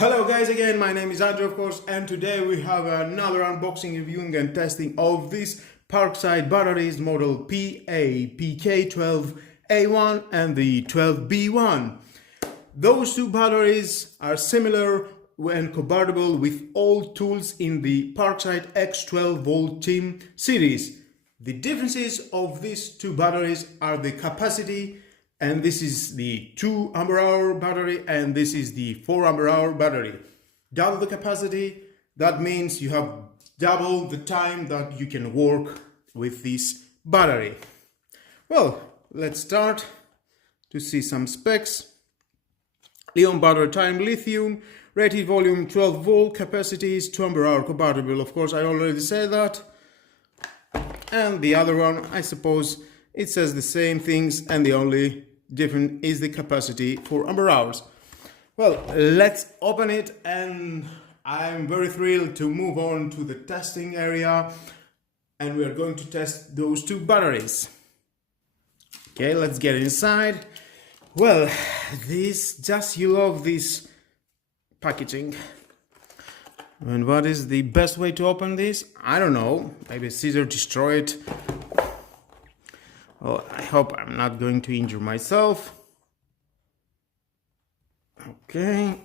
Hello guys, again my name is Andrew of course, and today we have another unboxing, reviewing and testing of these Parkside batteries model PK12A1 and the 12B1. Those two batteries are similar and compatible with all tools in the Parkside X12 volt team series. The differences of these two batteries are the capacity, and this is the 2 Ah battery and this is the 4 Ah battery. Double the capacity, that means you have double the time that you can work with this battery. Well, let's start to see some specs. Lithium battery time, lithium, rated volume 12 volt, capacity is 2 Ah compatible. Of course, I already said that. And the other one, I suppose it says the same things, and the only different is the capacity for Ah. Well, let's open it, and I'm very thrilled to move on to the testing area, and we are going to test those two batteries. Okay, let's get inside. Well, you love this packaging. And what is the best way to open this? I don't know, maybe a scissor destroy it. Well, I hope I'm not going to injure myself. Okay.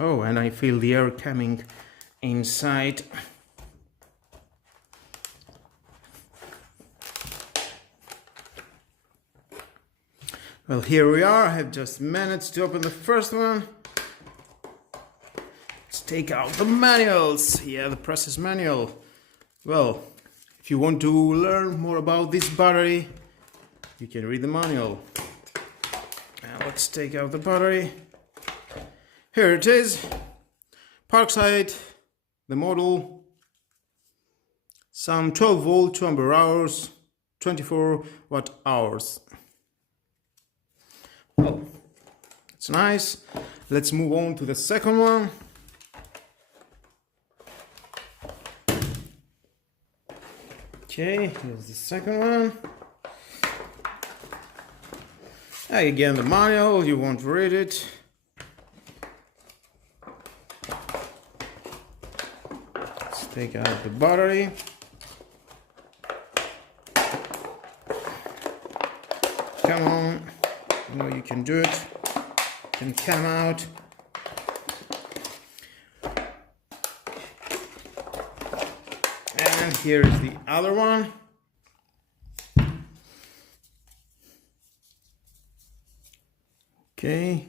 Oh, and I feel the air coming inside. Well, here we are. I have just managed to open the first one. Let's take out the manuals. Yeah, the process manual. Well, if you want to learn more about this battery, you can read the manual. Now let's take out the battery. Here it is. Parkside, the model. Some 12 volt, 2 Ah, 24 watt hours. Well, it's nice. Let's move on to the second one. Okay, here's the second one. Again, the manual, you won't read it. Let's take out the battery. Come on, you know you can do it. You can come out. And here is the other one. Okay,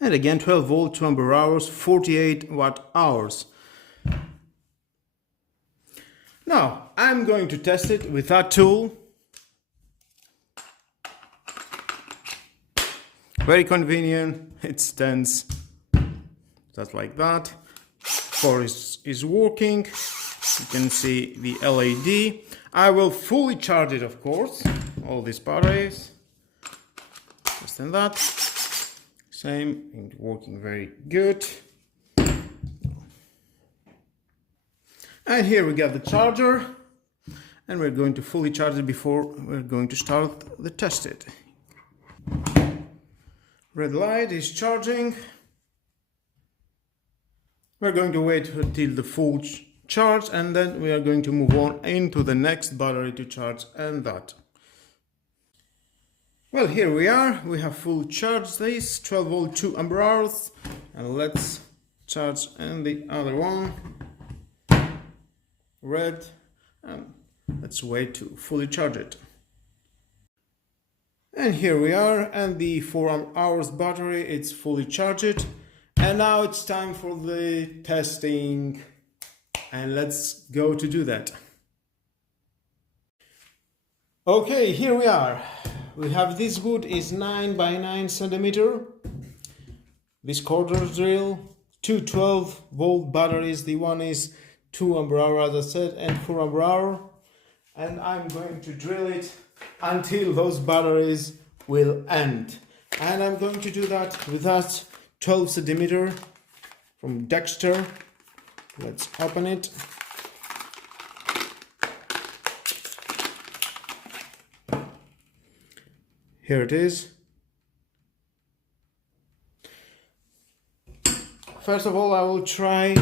and again 12 volt, 2 Ah, 48 watt hours. Now I'm going to test it with that tool. Very convenient. It stands just like that. Core is working. You can see the LED. I will fully charge it, of course. All these batteries. Just like that. Same, working very good. And here we got the charger. And we're going to fully charge it before we're going to start the test it. Red light is charging. We're going to wait until the full charge, and then we are going to move on into the next battery to charge, and that. Well, here we are. We have full charge this 12 volt 2 Ah, and let's charge and the other one. Red, and let's wait to fully charge it. And here we are, and the 4 Ah battery, it's fully charged. And now it's time for the testing, and let's go to do that. Okay, here we are. We have this wood is 9 by 9 centimeter. This cordless drill, two 12 volt batteries. The one is 2 Ah, as I said, and 4 Ah. And I'm going to drill it until those batteries will end. And I'm going to do that with that 12 centimeter from Dexter. Let's open it. Here it is. first of all, I will try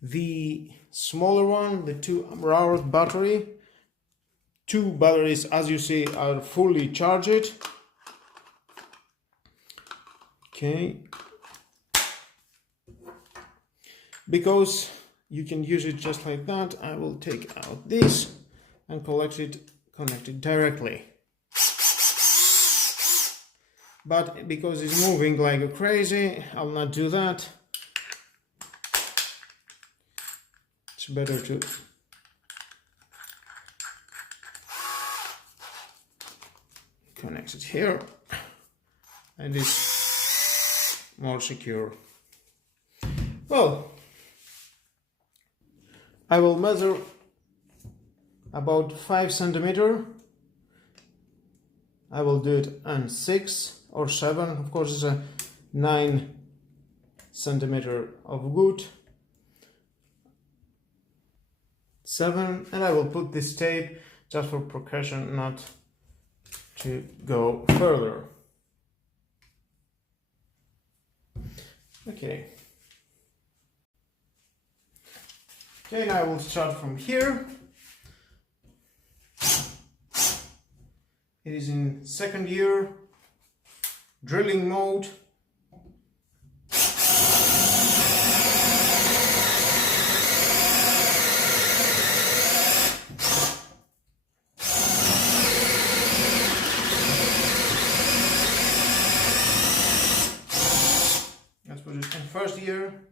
the smaller one, the 2-hour battery. 2 batteries, as you see, are fully charged. Okay. Because you can use it just like that, I will take out this and connect it directly. But because it's moving like crazy, I'll not do that. It's better to connect it here, and it's more secure. Well, I will measure about 5 centimeters. I will do it on 6 or 7. Of course, it's a 9 centimeter of wood. 7, and I will put this tape just for precaution not to go further. Okay. Okay, now I will start from here. It is in 2nd year, drilling mode. Let's put it in 1st year.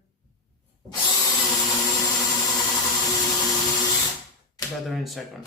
Better in 2nd.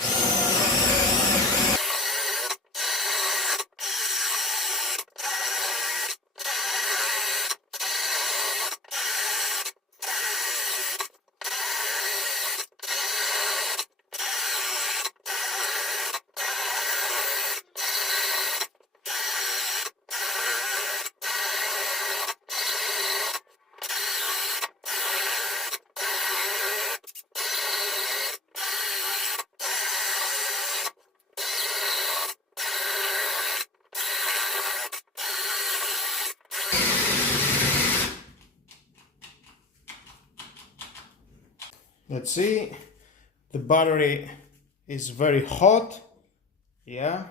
Let's see, the battery is very hot, yeah,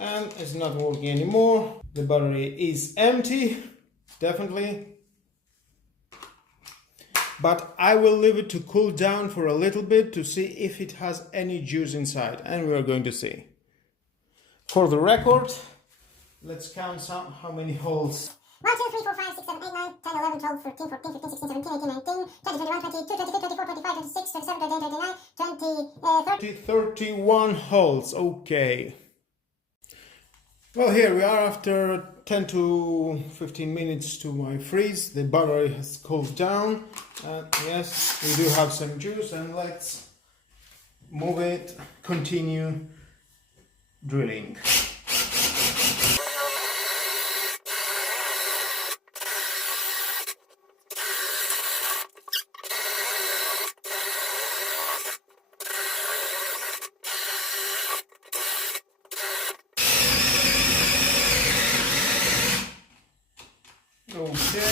and it's not working anymore. The battery is empty, definitely, but I will leave it to cool down for a little bit to see if it has any juice inside, and we are going to see. For the record, let's count how many holes. 1, 2, 3, 4, 5, 6, 7, 8, 9, 10, 11, 12, 13, 14, 15, 16, 17, 18, 19, 20, 21, 22, 23, 24, 25, 26, 27, 28, 29, 30. 31 holes, okay. Well, here we are after 10 to 15 minutes to my freeze. The battery has cooled down. Yes, we do have some juice, and let's move it, continue drilling. Okay.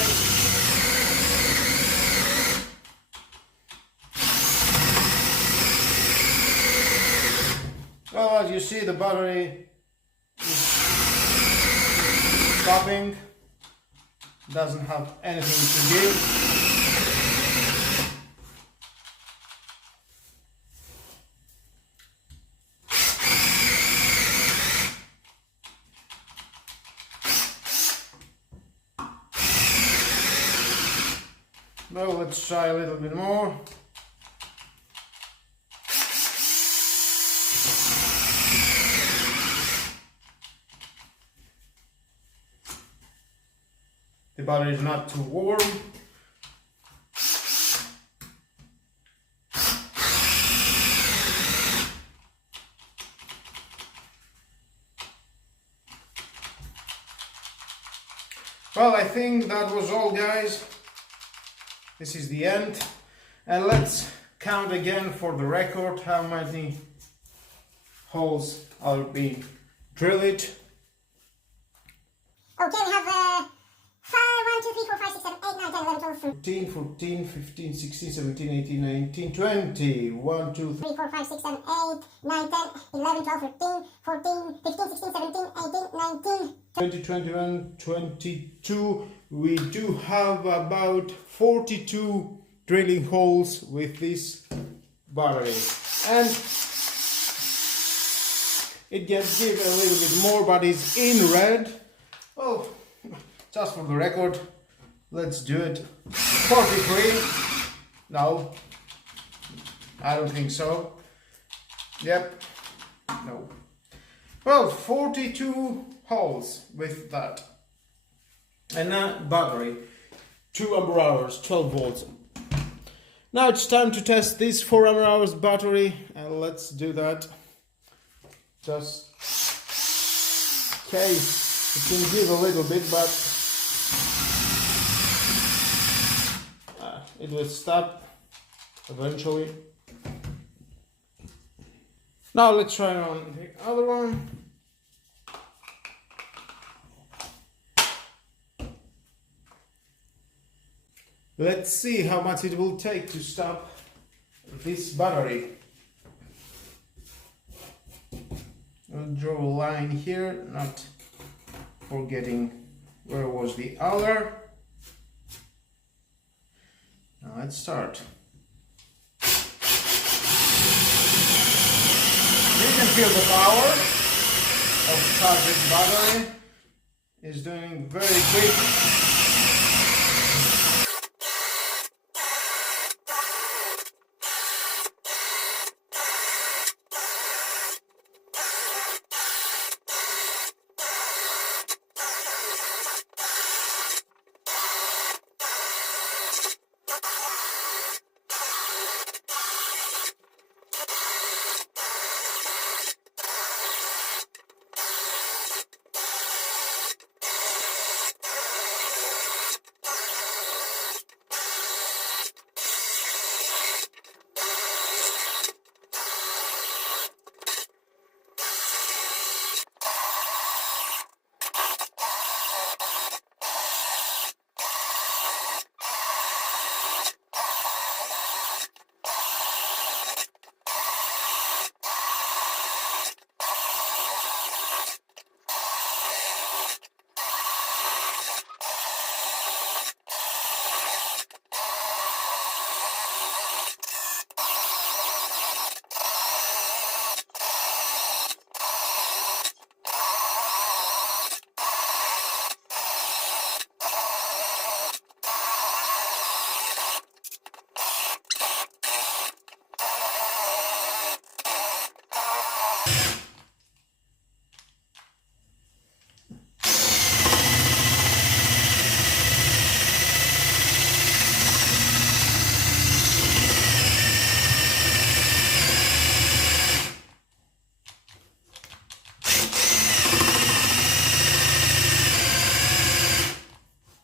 Well, as you see, the battery is stopping, doesn't have anything to give. Well, let's try a little bit more. The battery is not too warm. Well, I think that was all, guys. This is the end, and let's count again for the record how many holes are being drilled. Okay, we have 5, 12, 13, 14, 15, 16, 17, 18, 19, 20. 1, 2, 3, 4, 5, 6, 7, 8, 9, 10, 11, 12, 13, 14, 15, 16, 17, 18, 19, 20, 21, 22. We do have about 42 drilling holes with this battery. And it gets give a little bit more, but it's in red. Well, just for the record, let's do it. 43. No, I don't think so. Yep. No. Well, 42 holes with that. And now battery, 2 ampere hours, 12 volts. Now it's time to test this 4 ampere hours battery, and let's do that. Just in case it can give a little bit, but it will stop eventually. Now let's try on the other one. Let's see how much it will take to stop this battery. I'll draw a line here, not forgetting where was the other. Now let's start. You can feel the power of charging battery. Is doing very quick.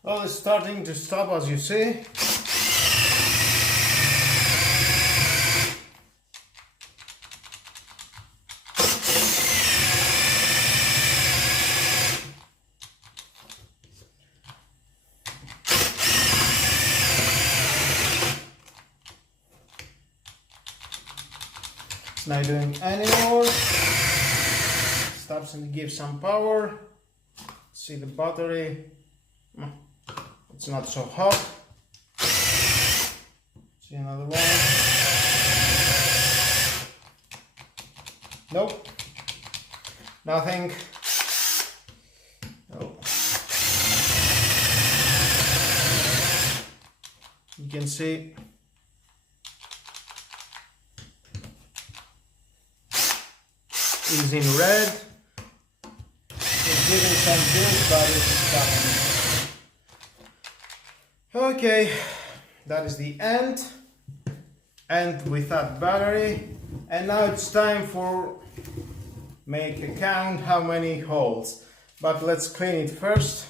Well, it's starting to stop, as you see. It's not doing anymore. Stops and gives some power. See the battery. It's not so hot. See another one. Nope. Nothing. Oh. You can see it's in red. It's giving some juice, but it's stopping. Okay, that is the end with that battery, and now it's time for make a count how many holes, but let's clean it first.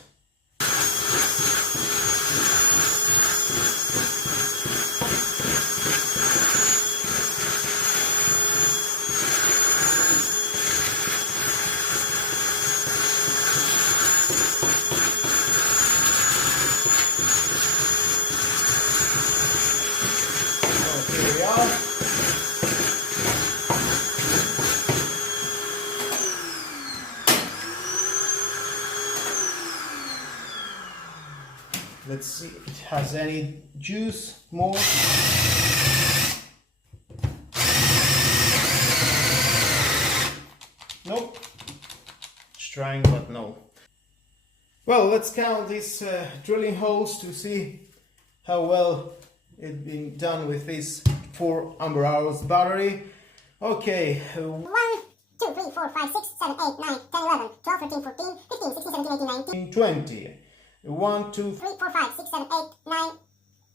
Let's see if it has any juice more. Nope. It's trying, but no. Well, let's count these drilling holes to see how well it's been done with this 4 ampere hours battery. Okay. 1, 2, 3, 4, 5, 6, 7, 8, 9, 10, 11, 12, 13, 14, 15, 16, 17, 18, 19, 20. 1, 2, 3, 4, 5, 6, 7, 8, 9,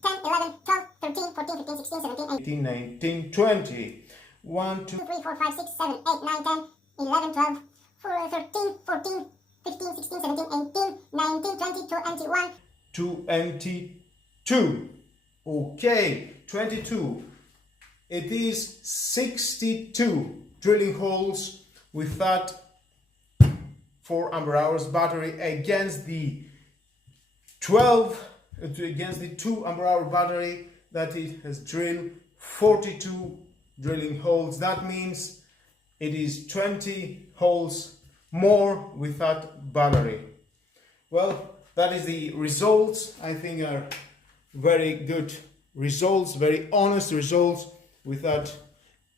10, 11, 12, 13, 14, 15, 16, 17, 18, 19, 20. 1, 2, 3, 4, 5, 6, 7, 8, 9, 10, 11, 12, 13, 14, 15, 16, 17, 18, 19, 20, 21. 22. Okay, 22. It is 62 drilling holes with that 4 ampere hours battery against the 2 ampere hour battery that it has drilled 42 drilling holes. That means it is 20 holes more with that battery. Well, that is the results. I think are very good results, very honest results with that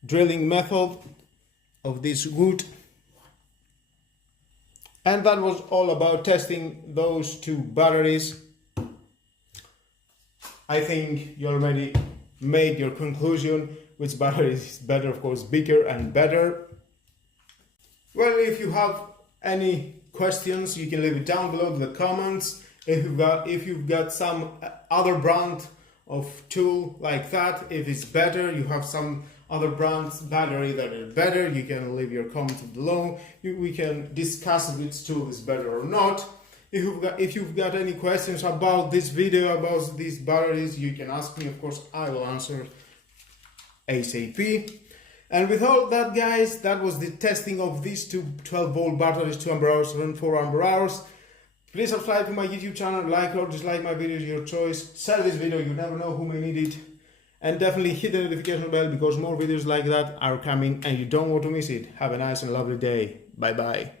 drilling method of this wood. And that was all about testing those 2 batteries. I think you already made your conclusion which battery is better, of course, bigger and better. Well, if you have any questions, you can leave it down below in the comments. If you've got some other brand of tool like that, if it's better, you have some other brands battery that are better, you can leave your comments below. We can discuss which tool is better or not. If you've got any questions about this video, about these batteries, you can ask me. Of course, I will answer ASAP. And with all that, guys, that was the testing of these 2 12-volt batteries, 2 ampere hours and 4 ampere hours. Please subscribe to my YouTube channel, like or dislike my videos, your choice. Share this video, you never know who may need it. And definitely hit the notification bell because more videos like that are coming and you don't want to miss it. Have a nice and lovely day. Bye bye.